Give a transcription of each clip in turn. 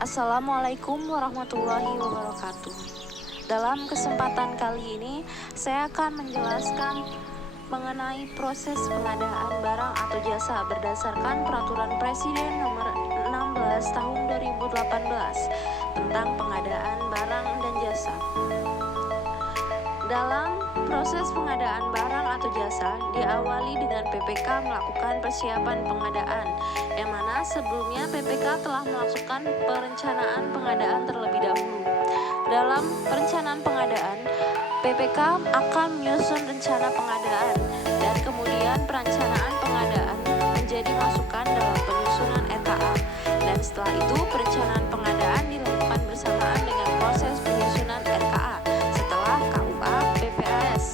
Assalamualaikum warahmatullahi wabarakatuh. Dalam kesempatan kali ini, saya akan menjelaskan mengenai proses pengadaan barang atau jasa berdasarkan Peraturan Presiden Nomor 16 Tahun 2018 tentang pengadaan barang dan jasa. Dalam proses pengadaan barang atau jasa diawali dengan PPK melakukan persiapan pengadaan, yang mana sebelumnya PPK telah melakukan perencanaan pengadaan terlebih dahulu. Dalam perencanaan pengadaan, PPK akan menyusun rencana pengadaan dan kemudian perencanaan pengadaan menjadi masukan dalam penyusunan RKA, dan setelah itu perencanaan pengadaan dilakukan bersamaan dengan proses penyusunan RKA setelah KUA PPAS.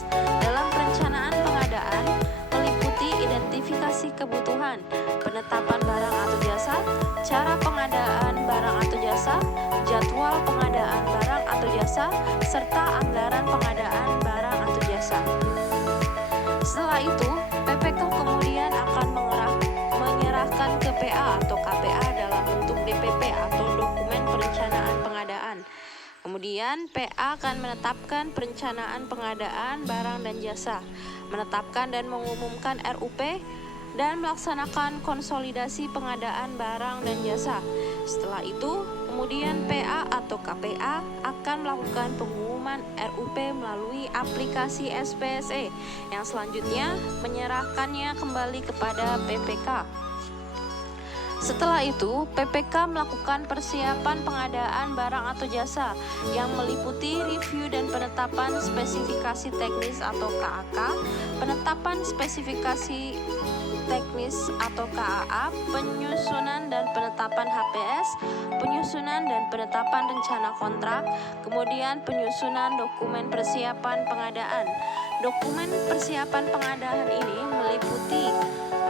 Dalam perencanaan pengadaan meliputi identifikasi kebutuhan, penetapan barang atau jasa, cara pengadaan barang atau jasa, jadwal pengadaan barang atau jasa, serta anggaran pengadaan barang atau jasa. Setelah itu, PPK kemudian akan menyerahkan ke PA atau KPA dalam bentuk DPP atau dokumen perencanaan pengadaan. Kemudian PA akan menetapkan perencanaan pengadaan barang dan jasa, menetapkan dan mengumumkan RUP, dan melaksanakan konsolidasi pengadaan barang dan jasa. Setelah itu, kemudian PA atau KPA akan melakukan pengumuman RUP melalui aplikasi SPSE, yang selanjutnya menyerahkannya kembali kepada PPK. Setelah itu, PPK melakukan persiapan pengadaan barang atau jasa yang meliputi review dan penetapan spesifikasi teknis atau KAK, penetapan spesifikasi teknis atau KAA, penyusunan dan penetapan HPS, penyusunan dan penetapan rencana kontrak, kemudian penyusunan dokumen persiapan pengadaan. Dokumen persiapan pengadaan ini meliputi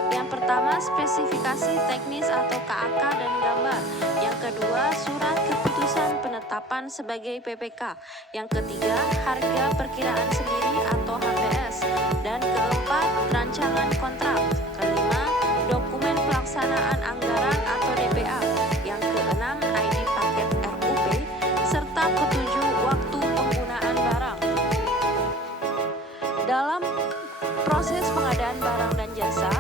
yang pertama spesifikasi teknis atau KAK dan gambar, yang kedua surat keputusan penetapan sebagai PPK, yang ketiga harga perkiraan sendiri atau HPS, dan keempat rancangan kontrak, kelima dokumen pelaksanaan anggaran atau DPA, yang keenam ID paket RUP, serta ketujuh waktu penggunaan barang. Dalam proses pengadaan barang dan jasa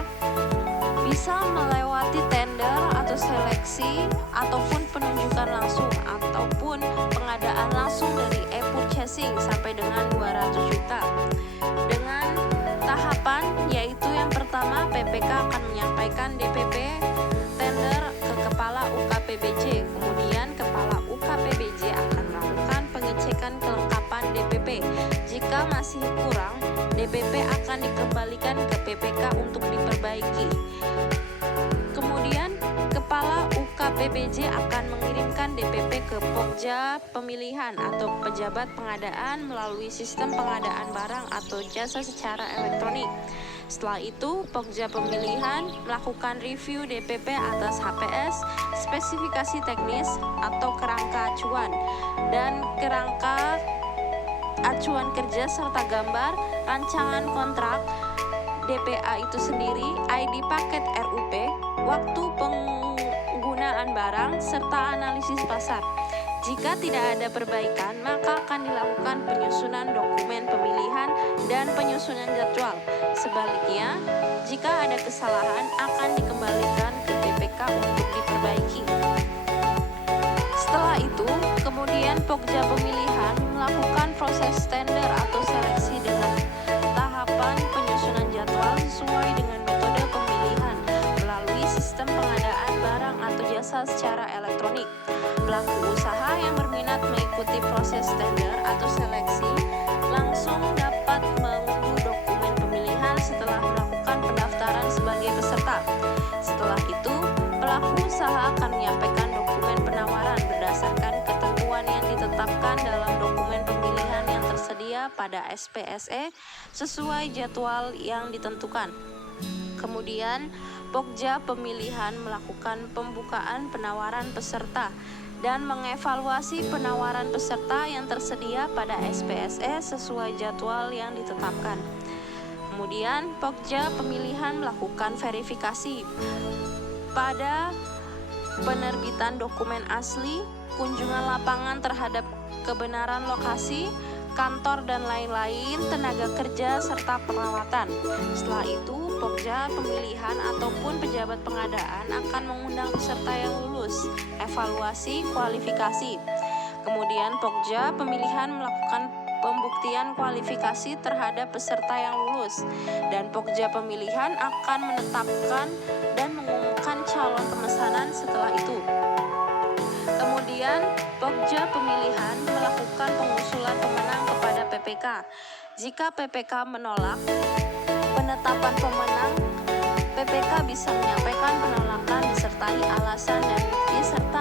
bisa melewati tender atau seleksi ataupun penunjukan langsung ataupun pengadaan langsung dari e-purchasing sampai dengan 200 juta. Dengan tahapan yaitu yang pertama, PPK akan menyampaikan DPP tender ke Kepala UKPBJ. Kemudian Kepala UKPBJ akan melakukan pengecekan kelengkapan DPP. Jika masih kurang, DPP akan dikembalikan ke PPK untuk diperbaiki. Kemudian Kepala UKPBJ akan mengirimkan DPP ke Pokja Pemilihan atau pejabat pengadaan melalui sistem pengadaan barang atau jasa secara elektronik. Setelah itu, Pokja Pemilihan melakukan review DPP atas HPS, spesifikasi teknis atau kerangka acuan, dan kerangka acuan kerja serta gambar, rancangan kontrak, DPA itu sendiri, ID paket RUP, waktu penggunaan barang, serta analisis pasar. Jika tidak ada perbaikan, maka akan dilakukan penyusunan dokumen pemilihan dan penyusunan jadwal. Sebaliknya, jika ada kesalahan, akan dikembalikan ke PPK untuk diperbaiki. Setelah itu, kemudian Pokja Pemilihan melakukan proses tender atau seleksi dengan tahapan penyusunan jadwal sesuai dengan metode pemilihan melalui sistem pengadaan barang atau jasa secara elektronik. Pelaku usaha yang berminat mengikuti proses tender atau seleksi langsung dapat mengunduh dokumen pemilihan setelah melakukan pendaftaran sebagai peserta. Setelah itu, pelaku usaha akan menyampaikan dokumen penawaran berdasarkan ketentuan yang ditetapkan dalam dokumen pemilihan yang tersedia pada SPSE sesuai jadwal yang ditentukan. Kemudian, Pokja Pemilihan melakukan pembukaan penawaran peserta dan mengevaluasi penawaran peserta yang tersedia pada SPSE sesuai jadwal yang ditetapkan. Kemudian, Pokja Pemilihan melakukan verifikasi pada penerbitan dokumen asli, kunjungan lapangan terhadap kebenaran lokasi, kantor dan lain-lain, tenaga kerja, serta perawatan. Setelah itu, Pokja pemilihan ataupun pejabat pengadaan akan mengundang peserta yang lulus, evaluasi, kualifikasi. Kemudian Pokja pemilihan melakukan pembuktian kualifikasi terhadap peserta yang lulus, dan Pokja pemilihan akan menetapkan dan mengumumkan calon pemesanan setelah itu. Kemudian, Pokja pemilihan melakukan pengusulan pemenang kepada PPK. Jika PPK menolak penetapan pemenang, PPK bisa menyampaikan penolakan disertai alasan dan bukti serta